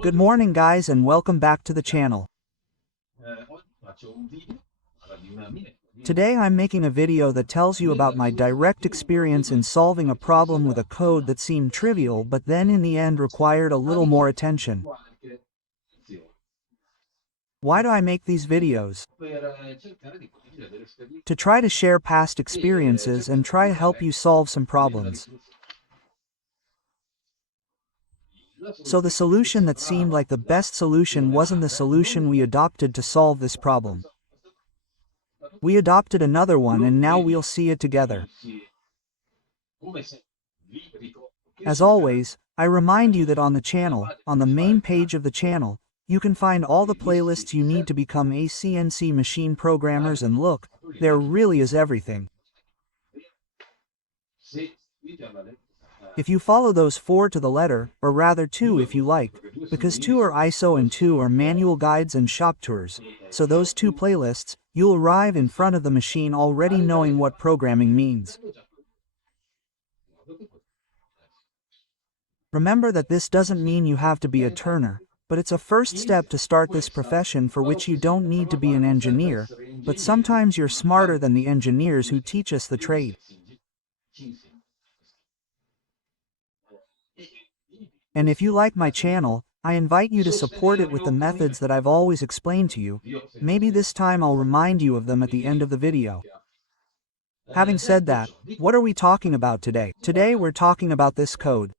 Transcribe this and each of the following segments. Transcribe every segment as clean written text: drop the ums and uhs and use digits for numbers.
Good morning guys and welcome back to the channel. Today I'm making a video that tells you about my direct experience in solving a problem with a code that seemed trivial but then in the end required a little more attention. Why do I make these videos? To try to share past experiences and try to help you solve some problems. So the solution that seemed like the best solution wasn't the solution we adopted to solve this problem. We adopted another one and now we'll see it together. As always, I remind you that on the channel, on the main page of the channel, you can find all the playlists you need to become a CNC machine programmers, and look, there really is everything. If you follow those 4 to the letter, or rather 2 if you like, because 2 are ISO and 2 are manual guides and shop tours, so those 2 playlists, you'll arrive in front of the machine already knowing what programming means. Remember that this doesn't mean you have to be a turner, but it's a first step to start this profession for which you don't need to be an engineer, but sometimes you're smarter than the engineers who teach us the trade. And if you like my channel, I invite you to support it with the methods that I've always explained to you. Maybe this time I'll remind you of them at the end of the video. Having said that, what are we talking about today? Today we're talking about this code.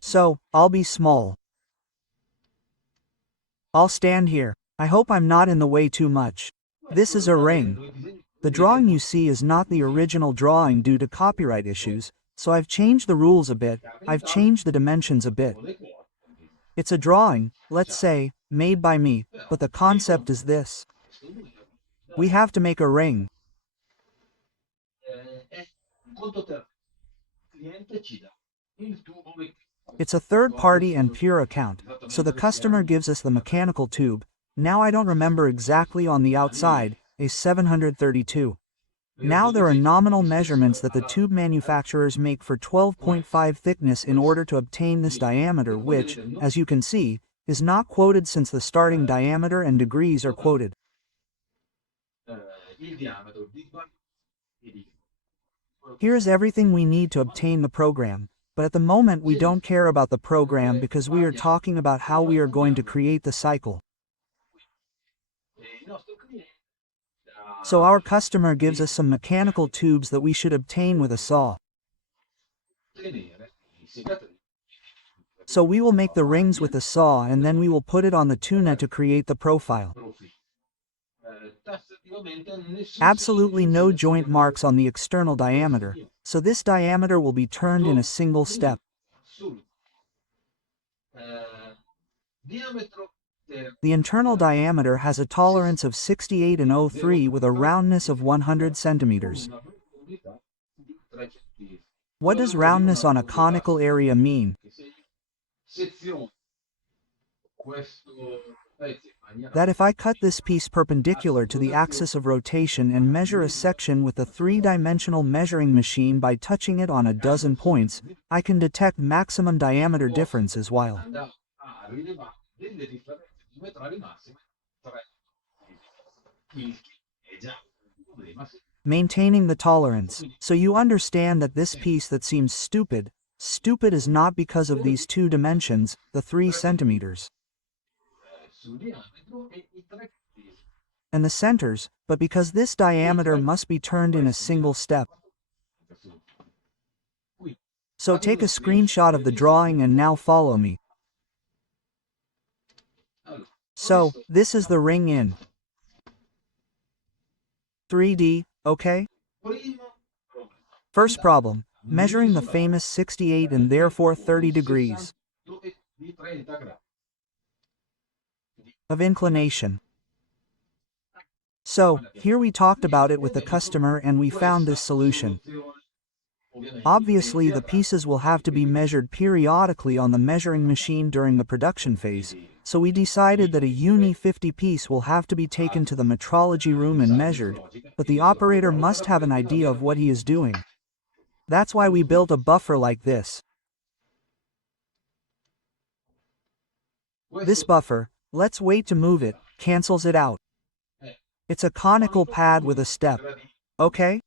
So, I'll be small. I'll stand here. I hope I'm not in the way too much. This is a ring. The drawing you see is not the original drawing due to copyright issues, so I've changed the rules a bit, I've changed the dimensions a bit. It's a drawing, let's say, made by me, but the concept is this. We have to make a ring. It's a third-party and pure account, so the customer gives us the mechanical tube. Now I don't remember exactly on the outside, a 732. Now there are nominal measurements that the tube manufacturers make for 12.5 thickness in order to obtain this diameter, which, as you can see, is not quoted since the starting diameter and degrees are quoted. Here's everything we need to obtain the program, but at the moment we don't care about the program because we are talking about how we are going to create the cycle. So our customer gives us some mechanical tubes that we should obtain with a saw. So we will make the rings with the saw and then we will put it on the tuner to create the profile. Absolutely no joint marks on the external diameter, so this diameter will be turned in a single step. The internal diameter has a tolerance of 68/03 with a roundness of 100 centimeters. What does roundness on a conical area mean? That if I cut this piece perpendicular to the axis of rotation and measure a section with a 3-dimensional measuring machine by touching it on a dozen points, I can detect maximum diameter differences while maintaining the tolerance. So you understand that this piece that seems stupid is not because of these 2 dimensions, the 3 centimeters. And the centers, but because this diameter must be turned in a single step. So take a screenshot of the drawing and now follow me. So, this is the ring in 3D, okay? First problem, measuring the famous 68 and therefore 30 degrees of inclination. So, here we talked about it with the customer and we found this solution. Obviously the pieces will have to be measured periodically on the measuring machine during the production phase, so we decided that a Uni 50 piece will have to be taken to the metrology room and measured, but the operator must have an idea of what he is doing. That's why we built a buffer like this. This buffer, let's wait to move it, cancels it out. It's a conical pad with a step. Okay?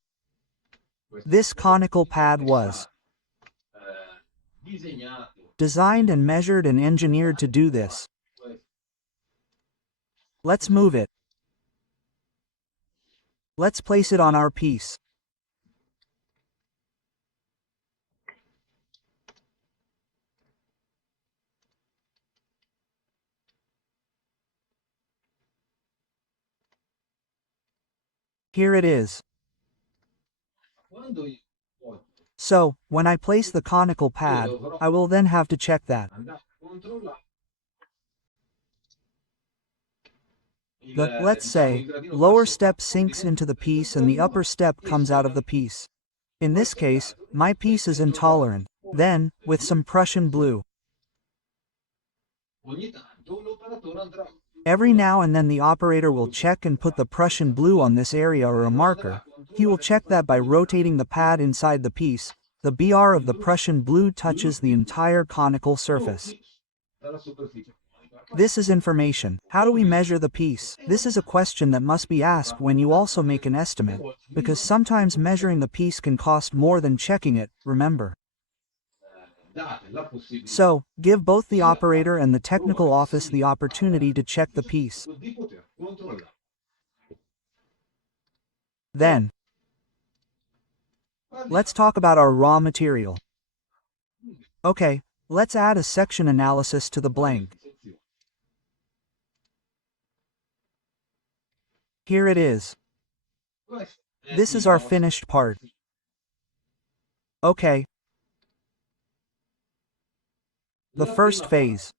This conical pad was designed and measured and engineered to do this. Let's move it. Let's place it on our piece. Here it is. So, when I place the conical pad, I will then have to check that the, let's say, lower step sinks into the piece and the upper step comes out of the piece. In this case, my piece is intolerant. Then, with some Prussian blue. Every now and then the operator will check and put the Prussian blue on this area or a marker. He will check that by rotating the pad inside the piece, the BR of the Prussian blue touches the entire conical surface. This is information. How do we measure the piece? This is a question that must be asked when you also make an estimate, because sometimes measuring the piece can cost more than checking it, remember. So, give both the operator and the technical office the opportunity to check the piece. Then, let's talk about our raw material. Okay, let's add a section analysis to the blank. Here it is. This is our finished part. Okay. The first phase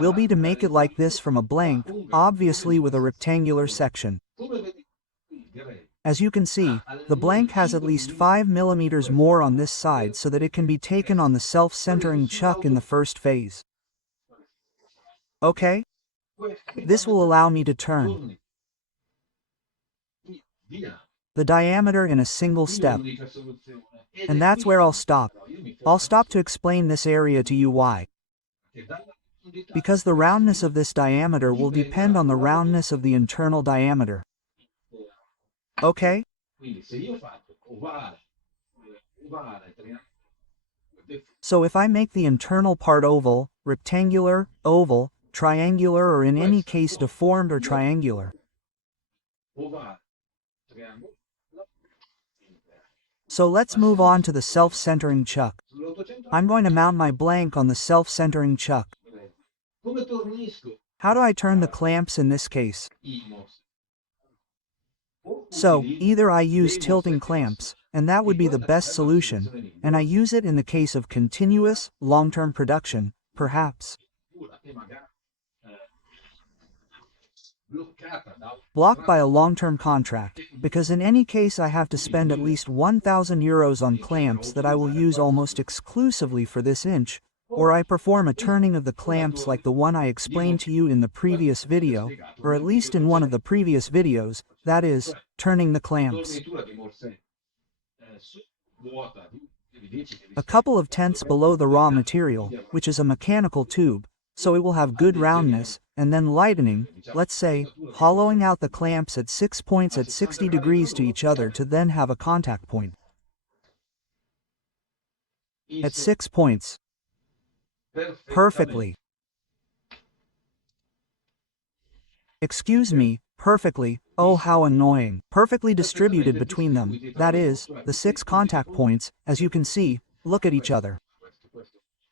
will be to make it like this from a blank, obviously with a rectangular section. As you can see, the blank has at least 5 mm more on this side so that it can be taken on the self-centering chuck in the first phase. Okay? This will allow me to turn the diameter in a single step. And that's where I'll stop. I'll stop to explain this area to you why. Because the roundness of this diameter will depend on the roundness of the internal diameter. Okay? So if I make the internal part oval, rectangular, oval, triangular, or in any case deformed or triangular, so let's move on to the self-centering chuck. I'm going to mount my blank on the self-centering chuck. How do I turn the clamps in this case? So, either I use tilting clamps, and that would be the best solution, and I use it in the case of continuous, long-term production, perhaps. Blocked by a long-term contract, because in any case I have to spend at least 1,000 euros on clamps that I will use almost exclusively for this inch, or I perform a turning of the clamps like the one I explained to you in the previous video, or at least in one of the previous videos, that is, turning the clamps a couple of tenths below the raw material, which is a mechanical tube, so it will have good roundness, and then lightening, let's say, hollowing out the clamps at 6 points at 60 degrees to each other to then have a contact point. At 6 points. Perfectly. Excuse me, perfectly, oh how annoying. Perfectly distributed between them, that is, the 6 contact points, as you can see, look at each other.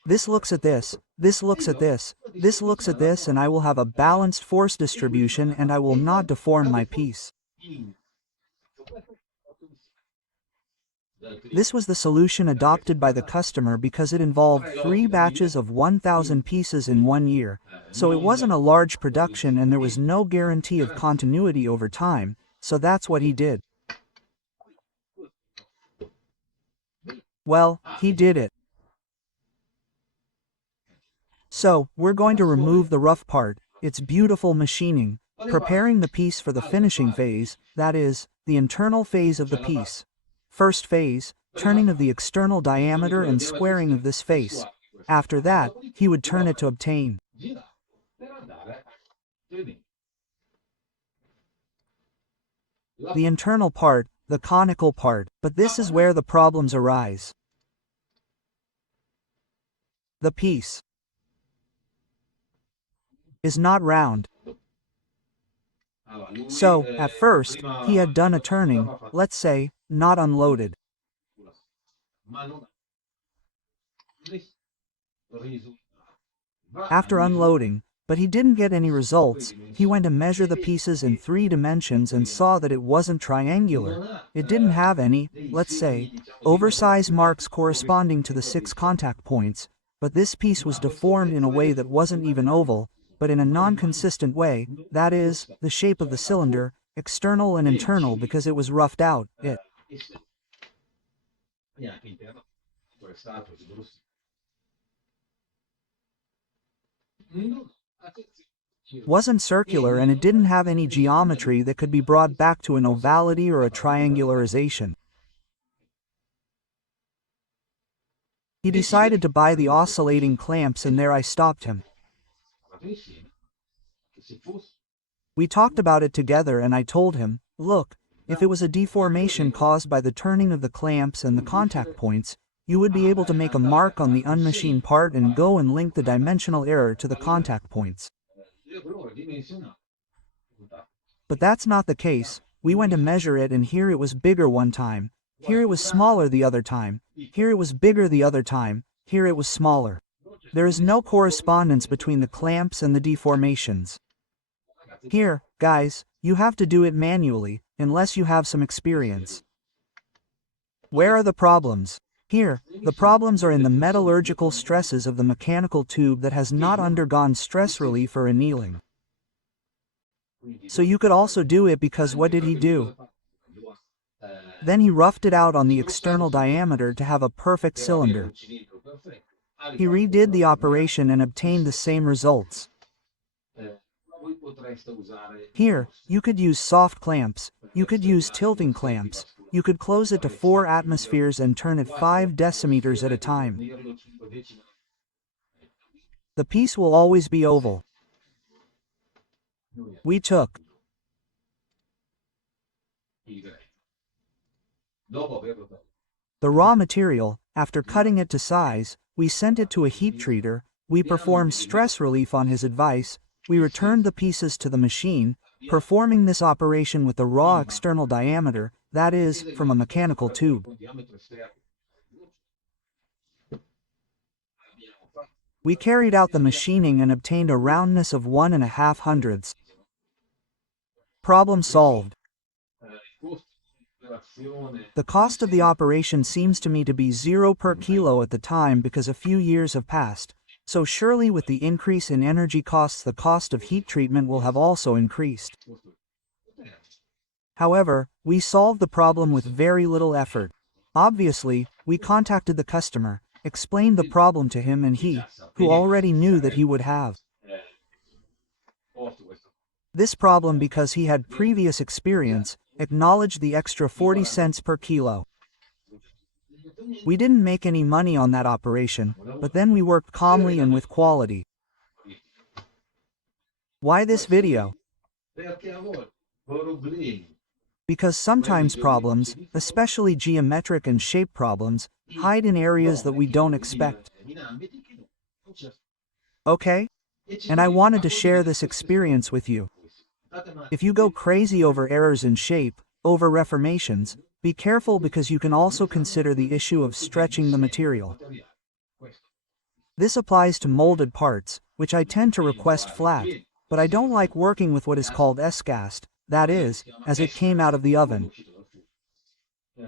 This looks at this, this looks at this, this looks at this, and I will have a balanced force distribution and I will not deform my piece. This was the solution adopted by the customer because it involved 3 batches of 1,000 pieces in 1 year, so it wasn't a large production and there was no guarantee of continuity over time, so that's what he did. Well, he did it. So, we're going to remove the rough part, its beautiful machining, preparing the piece for the finishing phase, that is, the internal phase of the piece. First phase, turning of the external diameter and squaring of this face. After that, he would turn it to obtain the internal part, the conical part, but this is where the problems arise. The piece is not round. So, at first, he had done a turning, let's say, not unloaded. After unloading, but he didn't get any results, he went to measure the pieces in 3 dimensions and saw that it wasn't triangular. It didn't have any, let's say, oversized marks corresponding to the 6 contact points, but this piece was deformed in a way that wasn't even oval, but in a non-consistent way, that is, the shape of the cylinder, external and internal, because it was roughed out. It wasn't circular and it didn't have any geometry that could be brought back to an ovality or a triangularization. He decided to buy the oscillating clamps and there I stopped him. We talked about it together and I told him, look, if it was a deformation caused by the turning of the clamps and the contact points, you would be able to make a mark on the unmachined part and go and link the dimensional error to the contact points. But that's not the case. We went to measure it and here it was bigger one time, here it was smaller the other time, here it was bigger the other time, here it was smaller. There is no correspondence between the clamps and the deformations. Here, guys, you have to do it manually, unless you have some experience. Where are the problems? Here, the problems are in the metallurgical stresses of the mechanical tube that has not undergone stress relief or annealing. So you could also do it because what did he do? Then he roughed it out on the external diameter to have a perfect cylinder. He redid the operation and obtained the same results. Here, you could use soft clamps, you could use tilting clamps, you could close it to 4 atmospheres and turn it 5 decimeters at a time. The piece will always be oval. We took the raw material, after cutting it to size, we sent it to a heat treater, we performed stress relief on his advice, we returned the pieces to the machine, performing this operation with the raw external diameter, that is, from a mechanical tube. We carried out the machining and obtained a roundness of 1.5 hundredths. Problem solved. The cost of the operation seems to me to be 0 per kilo at the time because a few years have passed, so surely with the increase in energy costs the cost of heat treatment will have also increased. However, we solved the problem with very little effort. Obviously, we contacted the customer, explained the problem to him and he, who already knew that he would have this problem because he had previous experience, acknowledged the extra 40 cents per kilo. We didn't make any money on that operation, but then we worked calmly and with quality. Why this video? Because sometimes problems, especially geometric and shape problems, hide in areas that we don't expect. Okay? And I wanted to share this experience with you. If you go crazy over errors in shape, over reformations, be careful because you can also consider the issue of stretching the material. This applies to molded parts, which I tend to request flat, but I don't like working with what is called S-cast, that is, as it came out of the oven.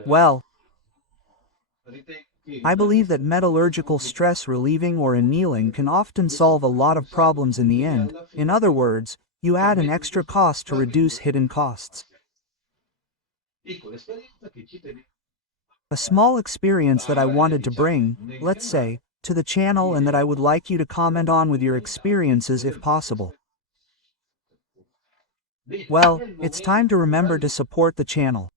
Well, I believe that metallurgical stress relieving or annealing can often solve a lot of problems in the end. In other words, you add an extra cost to reduce hidden costs. A small experience that I wanted to bring, let's say, to the channel and that I would like you to comment on with your experiences if possible. Well, it's time to remember to support the channel.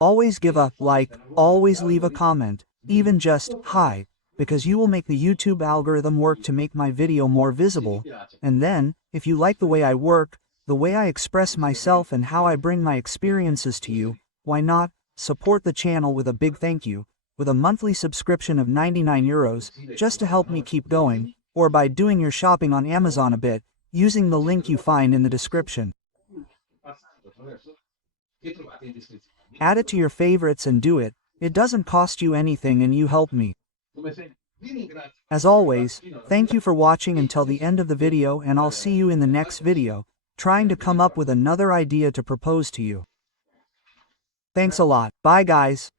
Always give a like, always leave a comment, even just, hi, because you will make the YouTube algorithm work to make my video more visible, and then, if you like the way I work, the way I express myself and how I bring my experiences to you, why not, support the channel with a big thank you, with a monthly subscription of €99, just to help me keep going, or by doing your shopping on Amazon a bit, using the link you find in the description. Add it to your favorites and do it. It doesn't cost you anything and you help me. As always, thank you for watching until the end of the video, and I'll see you in the next video, trying to come up with another idea to propose to you. Thanks a lot. Bye guys.